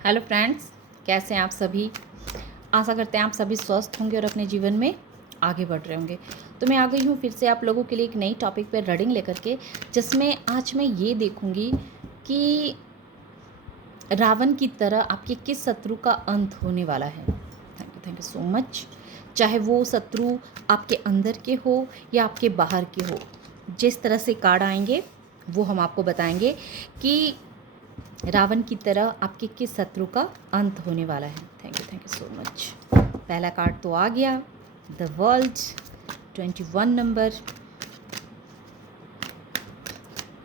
Hello friends, कैसे हैं आप सभी। आशा करते हैं आप सभी स्वस्थ होंगे और अपने जीवन में आगे बढ़ रहे होंगे। तो मैं आ गई हूँ फिर से आप लोगों के लिए एक नई टॉपिक पर रीडिंग लेकर के, जिसमें आज मैं ये देखूँगी कि रावण की तरह आपके किस शत्रु का अंत होने वाला है। Thank you so much. चाहे वो शत्रु आपके अंदर के हो या आपके बाहर के हो, जिस तरह से कार्ड आएंगे वो हम आपको बताएंगे कि रावण की तरह आपके किस शत्रु का अंत होने वाला है। Thank you so much. पहला कार्ड तो आ गया, द वर्ल्ड 21 नंबर।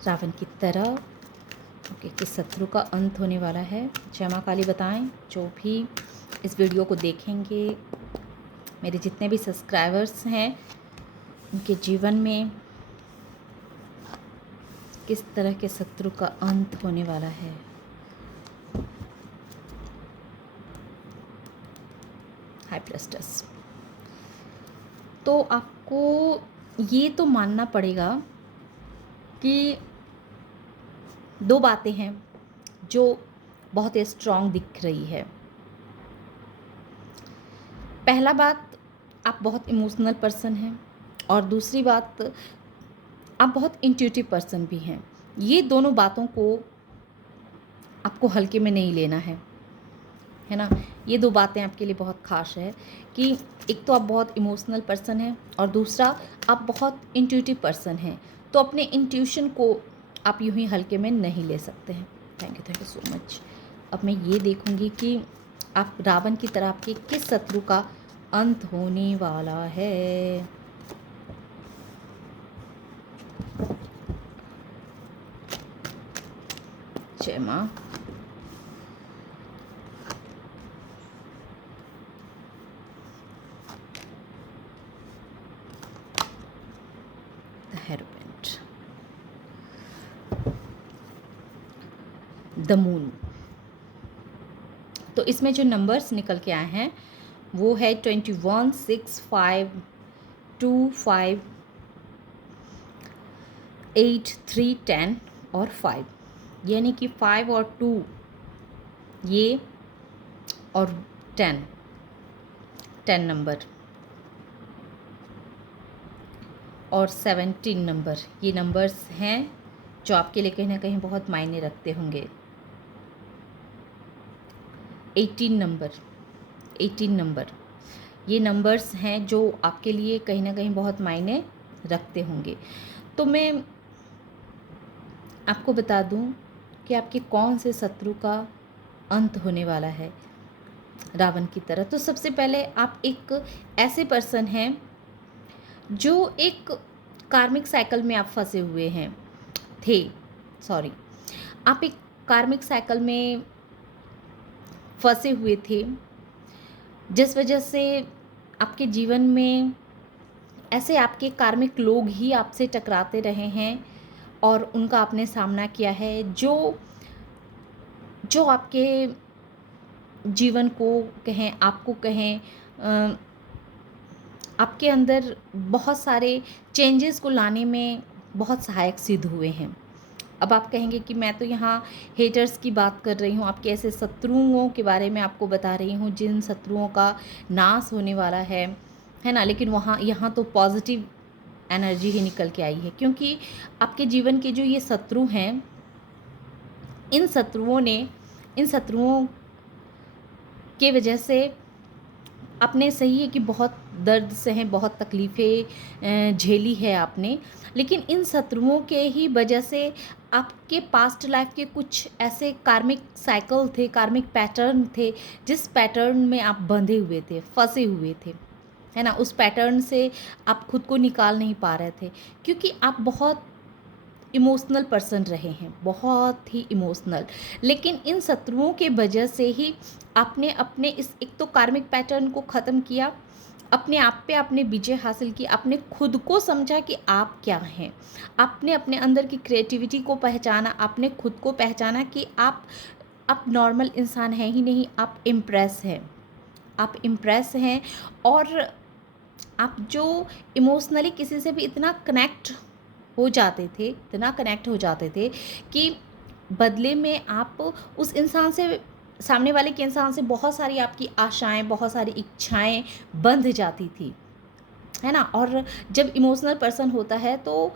रावण की तरह आपके किस शत्रु का अंत होने वाला है। जय मां काली बताएं, जो भी इस वीडियो को देखेंगे, मेरे जितने भी सब्सक्राइबर्स हैं, उनके जीवन में किस तरह के शत्रु का अंत होने वाला है। हाई प्रेस्टेस। तो आपको ये तो मानना पड़ेगा कि दो बातें हैं जो बहुत स्ट्रॉन्ग दिख रही है। पहला बात, आप बहुत इमोशनल पर्सन हैं, और दूसरी बात, आप बहुत इंट्यूटिव पर्सन भी हैं। ये दोनों बातों को आपको हल्के में नहीं लेना है ना। ये दो बातें आपके लिए बहुत खास है कि एक तो आप बहुत इमोशनल पर्सन हैं और दूसरा आप बहुत इंट्यूटिव पर्सन हैं। तो अपने इंट्यूशन को आप यूं ही हल्के में नहीं ले सकते हैं। Thank you so much. अब मैं ये देखूंगी कि आप रावण की तरह आपके किस शत्रु का अंत होने वाला है। जय माँ। हेरोपेंट, द मून। तो इसमें जो नंबर्स निकल के आए हैं वो है 21, 6, 5, 2, 5, 8, 3, 10 और 5। यानी कि 5 और 2 ये, और 10 नंबर और 17 नंबर, ये नंबर्स हैं जो आपके लिए कहीं ना कहीं बहुत मायने रखते होंगे। 18 नंबर, ये नंबर्स हैं जो आपके लिए कहीं ना कहीं बहुत मायने रखते होंगे। तो मैं आपको बता दूं कि आपके कौन से शत्रु का अंत होने वाला है रावण की तरह। तो सबसे पहले आप एक ऐसे पर्सन हैं जो एक कार्मिक साइकिल में आप फंसे हुए हैं आप एक कार्मिक साइकिल में फंसे हुए थे, जिस वजह से आपके जीवन में ऐसे आपके कार्मिक लोग ही आपसे टकराते रहे हैं और उनका आपने सामना किया है, जो आपके जीवन को कहें, आपको कहें, आपके अंदर बहुत सारे चेंजेस को लाने में बहुत सहायक सिद्ध हुए हैं। अब आप कहेंगे कि मैं तो यहाँ हेटर्स की बात कर रही हूँ, आपके ऐसे शत्रुओं के बारे में आपको बता रही हूँ जिन शत्रुओं का नाश होने वाला है ना। लेकिन यहाँ तो पॉजिटिव एनर्जी ही निकल के आई है, क्योंकि आपके जीवन के जो ये शत्रु हैं, इन शत्रुओं के वजह से आपने, सही है कि बहुत दर्द से हैं, बहुत तकलीफ़ें झेली है आपने, लेकिन इन शत्रुओं के ही वजह से आपके पास्ट लाइफ के कुछ ऐसे कार्मिक साइकिल थे, कार्मिक पैटर्न थे, जिस पैटर्न में आप बंधे हुए थे, फंसे हुए थे, है ना। उस पैटर्न से आप खुद को निकाल नहीं पा रहे थे, क्योंकि आप बहुत इमोशनल पर्सन रहे हैं, बहुत ही इमोशनल। लेकिन इन शत्रुओं के वजह से ही आपने अपने इस एक तो कार्मिक पैटर्न को ख़त्म किया, अपने आप पे आपने विजय हासिल की, आपने खुद को समझा कि आप क्या हैं, आपने अपने अंदर की क्रिएटिविटी को पहचाना, आपने खुद को पहचाना कि आप नॉर्मल इंसान हैं ही नहीं, आप इम्प्रेस हैं। और आप जो इमोशनली किसी से भी इतना कनेक्ट हो जाते थे कि बदले में आप उस इंसान से सामने वाले के इंसान से बहुत सारी आपकी आशाएँ, बहुत सारी इच्छाएँ बंध जाती थी, है ना? और जब इमोशनल पर्सन होता है तो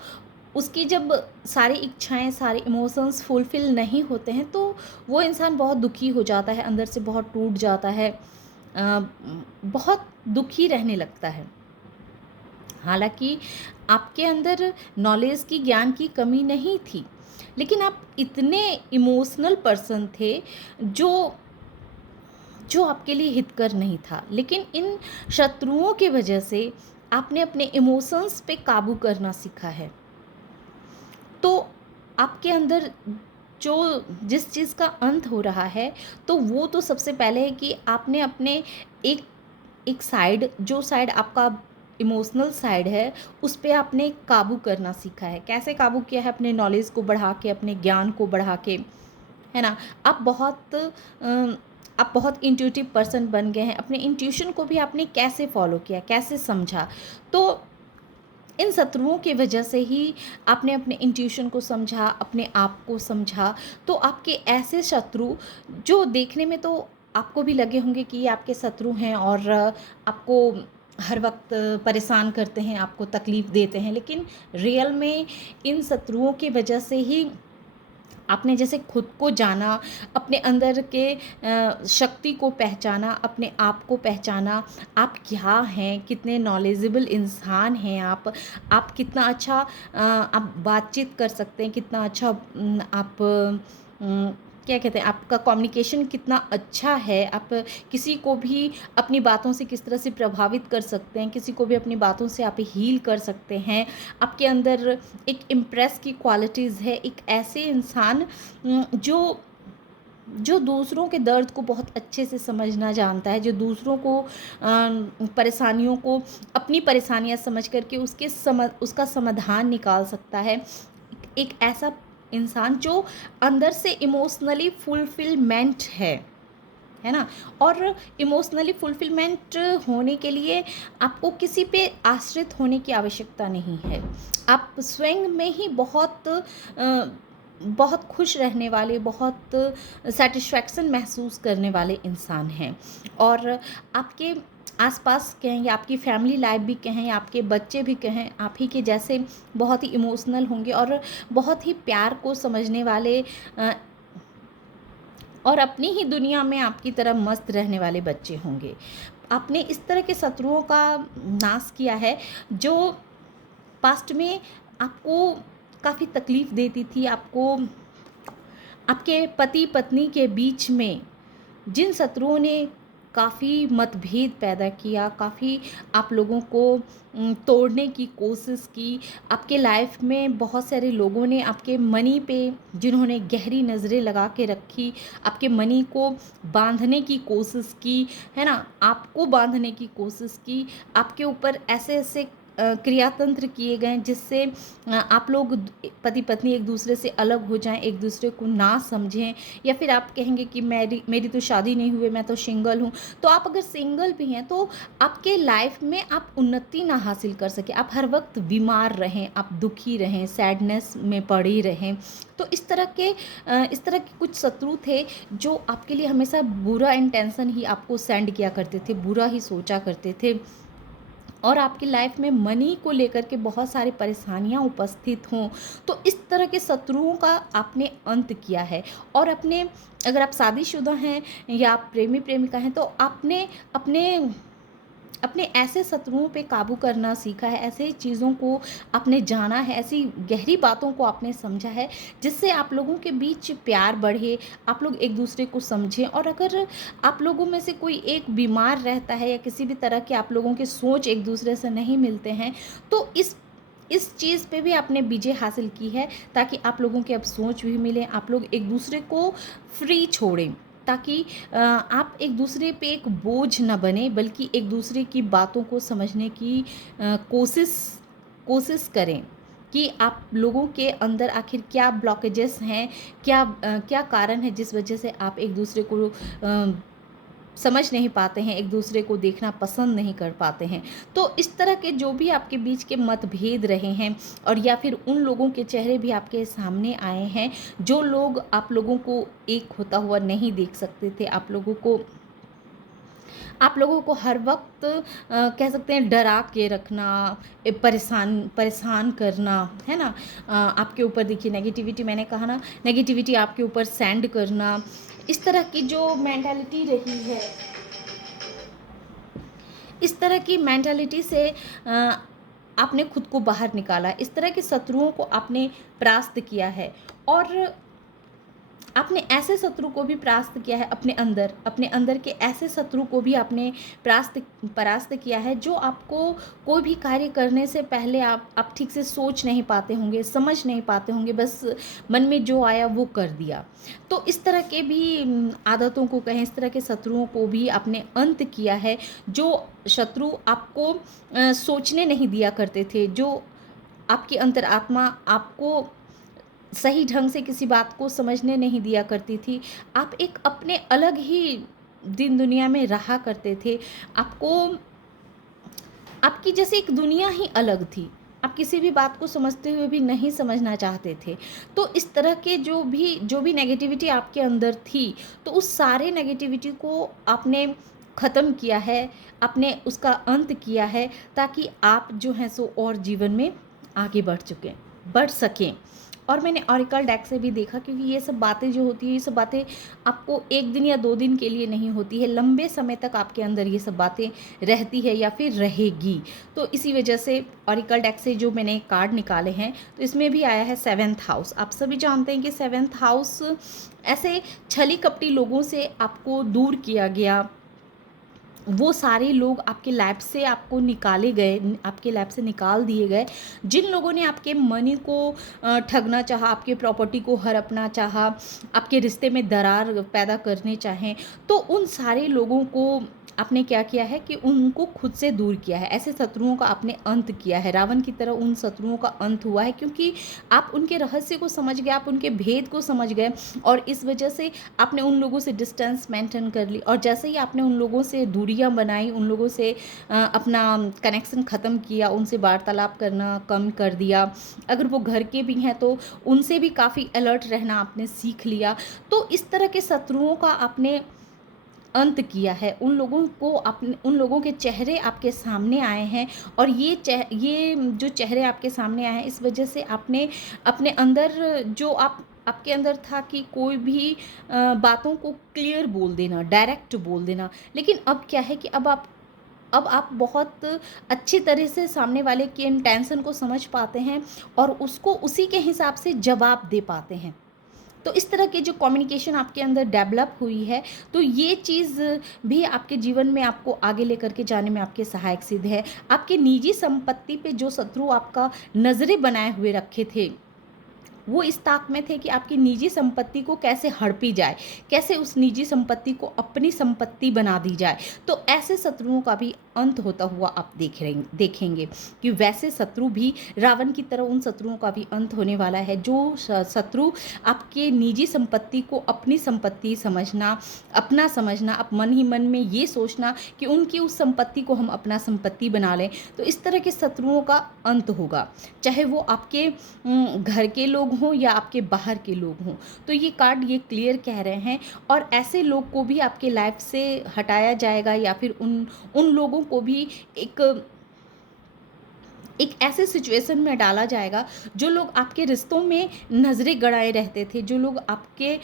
उसकी जब सारी इच्छाएँ, सारे इमोशंस फुलफ़िल नहीं होते हैं, तो वो इंसान बहुत दुखी हो जाता है, अंदर से बहुत टूट जाता है, बहुत दुखी रहने लगता है। हालाँकि आपके अंदर नॉलेज की, ज्ञान की कमी नहीं थी, लेकिन आप इतने इमोशनल पर्सन थे जो जो आपके लिए हितकर नहीं था। लेकिन इन शत्रुओं की वजह से आपने अपने इमोशंस पे काबू करना सीखा है। तो आपके अंदर जो जिस चीज़ का अंत हो रहा है, तो वो तो सबसे पहले है कि आपने अपने एक एक साइड, जो साइड आपका इमोशनल साइड है, उस पे आपने काबू करना सीखा है। कैसे काबू किया है? अपने नॉलेज को बढ़ा के, अपने ज्ञान को बढ़ा के, है ना? आप बहुत इंट्यूटिव पर्सन बन गए हैं। अपने इंट्यूशन को भी आपने कैसे फ़ॉलो किया, कैसे समझा? तो इन शत्रुओं की वजह से ही आपने अपने इंट्यूशन को समझा, अपने आप को समझा। तो आपके ऐसे शत्रु जो देखने में तो आपको भी लगे होंगे कि ये आपके शत्रु हैं और आपको हर वक़्त परेशान करते हैं, आपको तकलीफ़ देते हैं, लेकिन रियल में इन शत्रुओं की वजह से ही आपने जैसे खुद को जाना, अपने अंदर के शक्ति को पहचाना, अपने आप को पहचाना, आप क्या हैं, कितने नॉलेजेबल इंसान हैं आप कितना अच्छा आप बातचीत कर सकते हैं, कितना अच्छा आप क्या कहते हैं, आपका कम्युनिकेशन कितना अच्छा है, आप किसी को भी अपनी बातों से किस तरह से प्रभावित कर सकते हैं, किसी को भी अपनी बातों से आप हील कर सकते हैं। आपके अंदर एक इम्प्रेस की क्वालिटीज़ है, एक ऐसे इंसान जो जो दूसरों के दर्द को बहुत अच्छे से समझना जानता है, जो दूसरों को परेशानियों को अपनी परेशानियाँ समझ कर के उसका समाधान निकाल सकता है। एक ऐसा इंसान जो अंदर से इमोशनली फुलफिलमेंट है ना? और इमोशनली फुलफिलमेंट होने के लिए आपको किसी पे आश्रित होने की आवश्यकता नहीं है। आप स्वयं में ही बहुत खुश रहने वाले, बहुत सैटिस्फैक्शन महसूस करने वाले इंसान हैं। और आपके आस-पास कहें या आपकी फैमिली लाइफ भी कहें या आपके बच्चे भी कहें, आप ही के जैसे बहुत ही इमोशनल होंगे और बहुत ही प्यार को समझने वाले और अपनी ही दुनिया में आपकी तरह मस्त रहने वाले बच्चे होंगे। आपने इस तरह के शत्रुओं का नाश किया है जो पास्ट में आपको काफ़ी तकलीफ़ देती थी, आपको आपके पति-पत्नी के बीच में जिन शत्रुओं ने काफ़ी मतभेद पैदा किया, काफ़ी आप लोगों को तोड़ने की कोशिश की, आपके लाइफ में बहुत सारे लोगों ने आपके मनी पे जिन्होंने गहरी नज़रें लगा के रखी, आपके मनी को बांधने की कोशिश की, है ना? आपको बांधने की कोशिश की, आपके ऊपर ऐसे-ऐसे क्रियातंत्र किए गए जिससे आप लोग पति पत्नी एक दूसरे से अलग हो जाएं, एक दूसरे को ना समझें, या फिर आप कहेंगे कि मेरी तो शादी नहीं हुई, मैं तो सिंगल हूँ। तो आप अगर सिंगल भी हैं तो आपके लाइफ में आप उन्नति ना हासिल कर सके, आप हर वक्त बीमार रहें, आप दुखी रहें, सैडनेस में पड़ी रहें। तो इस तरह के कुछ शत्रु थे जो आपके लिए हमेशा बुरा इंटेंशन ही आपको सेंड किया करते थे, बुरा ही सोचा करते थे और आपकी लाइफ में मनी को लेकर के बहुत सारी परेशानियां उपस्थित हों। तो इस तरह के शत्रुओं का आपने अंत किया है। और अपने, अगर आप शादीशुदा हैं या आप प्रेमी प्रेमिका हैं, तो आपने अपने अपने ऐसे शत्रुओं पे काबू करना सीखा है, ऐसे चीज़ों को आपने जाना है, ऐसी गहरी बातों को आपने समझा है जिससे आप लोगों के बीच प्यार बढ़े, आप लोग एक दूसरे को समझें। और अगर आप लोगों में से कोई एक बीमार रहता है या किसी भी तरह के आप लोगों के सोच एक दूसरे से नहीं मिलते हैं, तो इस चीज़ पे भी आपने विजय हासिल की है, ताकि आप लोगों के अब सोच भी मिलें, आप लोग एक दूसरे को फ्री छोड़ें, ताकि आप एक दूसरे पे एक बोझ ना बने, बल्कि एक दूसरे की बातों को समझने की कोशिश कोशिश करें कि आप लोगों के अंदर आखिर क्या ब्लॉकेजेस हैं, क्या कारण है जिस वजह से आप एक दूसरे को समझ नहीं पाते हैं, एक दूसरे को देखना पसंद नहीं कर पाते हैं। तो इस तरह के जो भी आपके बीच के मतभेद रहे हैं, और या फिर उन लोगों के चेहरे भी आपके सामने आए हैं जो लोग आप लोगों को एक होता हुआ नहीं देख सकते थे, आप लोगों को हर वक्त कह सकते हैं डरा के रखना, परेशान परेशान करना, है ना। आपके ऊपर देखिए नेगेटिविटी, मैंने कहा ना, नेगेटिविटी आपके ऊपर सेंड करना, इस तरह की जो मेंटालिटी रही है, इस तरह की मेंटालिटी से आपने खुद को बाहर निकाला, इस तरह के शत्रुओं को आपने परास्त किया है। और आपने ऐसे शत्रु को भी परास्त किया है अपने अंदर के ऐसे शत्रु को भी आपने परास्त किया है जो आपको कोई भी कार्य करने से पहले आप ठीक से सोच नहीं पाते होंगे, समझ नहीं पाते होंगे, बस मन में जो आया वो कर दिया। तो इस तरह के भी आदतों को कहें, इस तरह के शत्रुओं को भी आपने अंत किया है, जो शत्रु आपको सोचने नहीं दिया करते थे, जो आपकी अंतरात्मा आपको सही ढंग से किसी बात को समझने नहीं दिया करती थी। आप एक अपने अलग ही दिन दुनिया में रहा करते थे। आपको आपकी जैसे एक दुनिया ही अलग थी। आप किसी भी बात को समझते हुए भी नहीं समझना चाहते थे। तो इस तरह के जो भी नेगेटिविटी आपके अंदर थी, तो उस सारे नेगेटिविटी को आपने ख़त्म किया है, आपने उसका अंत किया है, ताकि आप जो हैं सो और जीवन में आगे बढ़ सकें। और मैंने ऑरेकल डेक से भी देखा, क्योंकि ये सब बातें जो होती है, ये सब बातें आपको 1 दिन या 2 दिन के लिए नहीं होती है, लंबे समय तक आपके अंदर ये सब बातें रहती है या फिर रहेगी। तो इसी वजह से ऑरेकल डेक से जो मैंने कार्ड निकाले हैं, तो इसमें भी आया है 7th हाउस। आप सभी जानते हैं कि 7th हाउस ऐसे छली कपटी लोगों से आपको दूर किया गया, वो सारे लोग आपके लाइफ से आपको निकाले गए, आपके लाइफ से निकाल दिए गए, जिन लोगों ने आपके मनी को ठगना चाहा, आपके प्रॉपर्टी को हड़पना चाहा, आपके रिश्ते में दरार पैदा करने चाहें, तो उन सारे लोगों को आपने क्या किया है कि उनको खुद से दूर किया है। ऐसे शत्रुओं का आपने अंत किया है। रावण की तरह उन शत्रुओं का अंत हुआ है, क्योंकि आप उनके रहस्य को समझ गए, आप उनके भेद को समझ गए, और इस वजह से आपने उन लोगों से डिस्टेंस मेंटेन कर ली। और जैसे ही आपने उन लोगों से दूरियां बनाई, उन लोगों से अपना कनेक्शन ख़त्म किया, उनसे वार्तालाप करना कम कर दिया, अगर वो घर के भी हैं तो उनसे भी काफ़ी अलर्ट रहना आपने सीख लिया। तो इस तरह के शत्रुओं का आपने अंत किया है। उन लोगों के चेहरे आपके सामने आए हैं, और ये जो चेहरे आपके सामने आए हैं, इस वजह से आपने अपने अंदर जो आपके अंदर था कि कोई भी बातों को क्लियर बोल देना, डायरेक्ट बोल देना। लेकिन अब क्या है कि अब आप बहुत अच्छी तरह से सामने वाले के इंटेंशन को समझ पाते हैं, और उसको उसी के हिसाब से जवाब दे पाते हैं। तो इस तरह की जो कम्युनिकेशन आपके अंदर डेवलप हुई है, तो ये चीज़ भी आपके जीवन में आपको आगे लेकर के जाने में आपके सहायक सिद्ध है। आपके निजी संपत्ति पे जो शत्रु आपका नज़रें बनाए हुए रखे थे, वो इस ताक में थे कि आपकी निजी संपत्ति को कैसे हड़पी जाए, कैसे उस निजी संपत्ति को अपनी संपत्ति बना दी जाए। तो ऐसे शत्रुओं का भी अंत होता हुआ आप देखेंगे कि वैसे शत्रु भी रावण की तरह उन शत्रुओं का भी अंत होने वाला है, जो शत्रु आपके निजी संपत्ति को अपनी संपत्ति समझना, अपना समझना, आप मन ही मन में ये सोचना कि उनकी उस संपत्ति को हम अपना संपत्ति बना लें। तो इस तरह के शत्रुओं का अंत होगा, चाहे वो आपके घर के लोग हों या आपके बाहर के लोग हों। तो ये कार्ड ये क्लियर कह रहे हैं, और ऐसे लोग को भी आपके लाइफ से हटाया जाएगा, या फिर उन लोगों को भी एक ऐसे सिचुएशन में डाला जाएगा, जो लोग आपके रिश्तों में नज़रें गड़ाए रहते थे, जो लोग आपके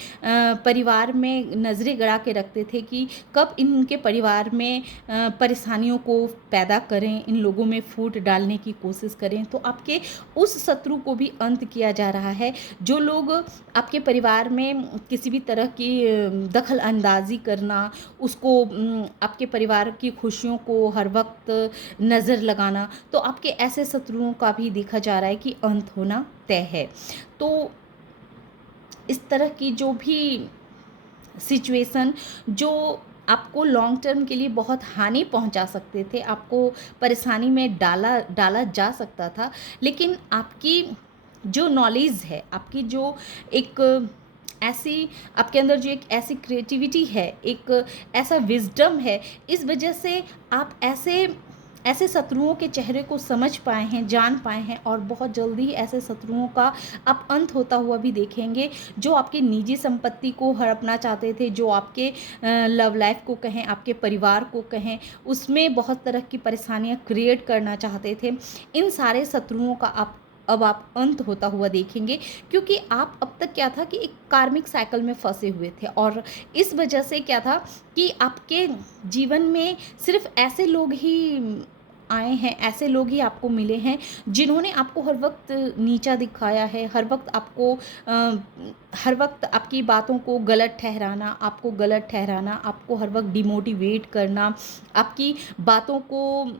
परिवार में नज़रें गड़ा के रखते थे कि कब इनके परिवार में परेशानियों को पैदा करें, इन लोगों में फूट डालने की कोशिश करें। तो आपके उस शत्रु को भी अंत किया जा रहा है। जो लोग आपके परिवार में किसी भी तरह की दखल अंदाजी करना, उसको आपके परिवार की खुशियों को हर वक्त नज़र लगाना, तो आपके ऐसे शत्रुओं का भी देखा जा रहा है कि अंत होना तय है। तो इस तरह की जो भी सिचुएशन जो आपको लॉन्ग टर्म के लिए बहुत हानि पहुंचा सकते थे, आपको परेशानी में डाला जा सकता था, लेकिन आपकी जो नॉलेज है, आपकी जो एक ऐसी आपके अंदर जो एक ऐसी क्रिएटिविटी है, एक ऐसा विज़डम है, इस वजह से आप ऐसे ऐसे शत्रुओं के चेहरे को समझ पाए हैं, जान पाए हैं और बहुत जल्दी ऐसे शत्रुओं का आप अंत होता हुआ भी देखेंगे, जो आपकी निजी संपत्ति को हड़पना चाहते थे, जो आपके लव लाइफ को कहें, आपके परिवार को कहें, उसमें बहुत तरह की परेशानियाँ क्रिएट करना चाहते थे। इन सारे शत्रुओं का अब आप अंत होता हुआ देखेंगे, क्योंकि आप अब तक क्या था कि एक कार्मिक साइकिल में फंसे हुए थे और इस वजह से क्या था कि आपके जीवन में सिर्फ ऐसे लोग ही आए हैं, ऐसे लोग ही आपको मिले हैं जिन्होंने आपको हर वक्त नीचा दिखाया है, हर वक्त आपकी बातों को गलत ठहराना, आपको गलत ठहराना, आपको हर वक्त डिमोटिवेट करना, आपकी बातों को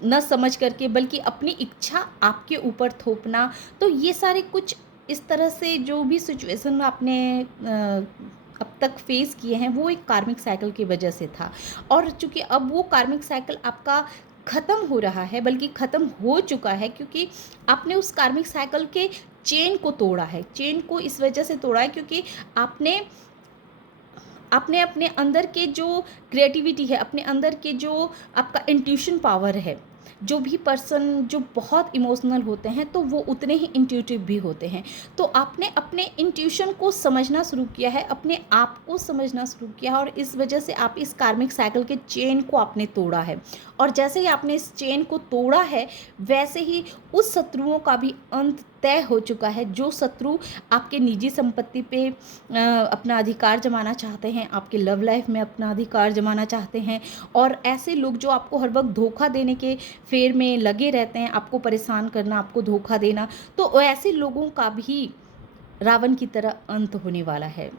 न समझ करके बल्कि अपनी इच्छा आपके ऊपर थोपना। तो ये सारे कुछ इस तरह से जो भी सिचुएशन आपने अब तक फेस किए हैं, वो एक कार्मिक साइकिल की वजह से था। और चूँकि अब वो कार्मिक साइकिल आपका ख़त्म हो रहा है, बल्कि ख़त्म हो चुका है, क्योंकि आपने उस कार्मिक साइकिल के चेन को तोड़ा है। चेन को इस वजह से तोड़ा है क्योंकि आपने आपने अपने अंदर के जो क्रिएटिविटी है, अपने अंदर के जो आपका इंट्यूशन पावर है, जो भी पर्सन जो बहुत इमोशनल होते हैं तो वो उतने ही इंट्यूटिव भी होते हैं। तो आपने अपने इंट्यूशन को समझना शुरू किया है, अपने आप को समझना शुरू किया है और इस वजह से आप इस कार्मिक साइकिल के चेन को आपने तोड़ा है। और जैसे ही आपने इस चेन को तोड़ा है, वैसे ही उस शत्रुओं का भी अंत तय हो चुका है। जो शत्रु आपके निजी संपत्ति पे अपना अधिकार जमाना चाहते हैं, आपके लव लाइफ में अपना अधिकार जमाना चाहते हैं, और ऐसे लोग जो आपको हर वक्त धोखा देने के फेर में लगे रहते हैं, आपको परेशान करना, आपको धोखा देना, तो ऐसे लोगों का भी रावण की तरह अंत होने वाला है।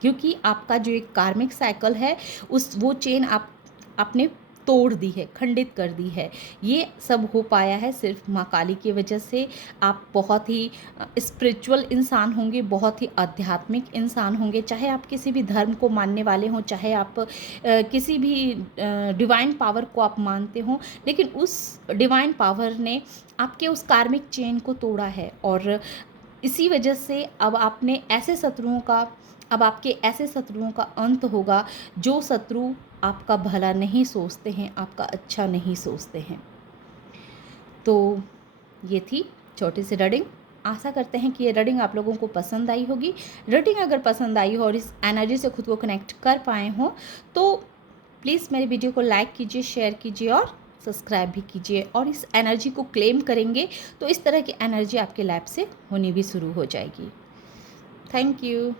क्योंकि आपका जो एक कार्मिक साइकिल है, वो चेन आपने तोड़ दी है, खंडित कर दी है। ये सब हो पाया है सिर्फ माँ काली की वजह से। आप बहुत ही स्पिरिचुअल इंसान होंगे, बहुत ही आध्यात्मिक इंसान होंगे, चाहे आप किसी भी धर्म को मानने वाले हों, चाहे आप किसी भी डिवाइन पावर को आप मानते हों, लेकिन उस डिवाइन पावर ने आपके उस कार्मिक चेन को तोड़ा है। और इसी वजह से अब आपके ऐसे शत्रुओं का अंत होगा जो शत्रु आपका भला नहीं सोचते हैं, आपका अच्छा नहीं सोचते हैं। तो ये थी छोटी सी रीडिंग। आशा करते हैं कि ये रीडिंग आप लोगों को पसंद आई होगी। रीडिंग अगर पसंद आई हो और इस एनर्जी से खुद को कनेक्ट कर पाए हों तो प्लीज़ मेरे वीडियो को लाइक कीजिए, शेयर कीजिए और सब्सक्राइब भी कीजिए। और इस एनर्जी को क्लेम करेंगे तो इस तरह की एनर्जी आपके लाइफ से होनी भी शुरू हो जाएगी। Thank you.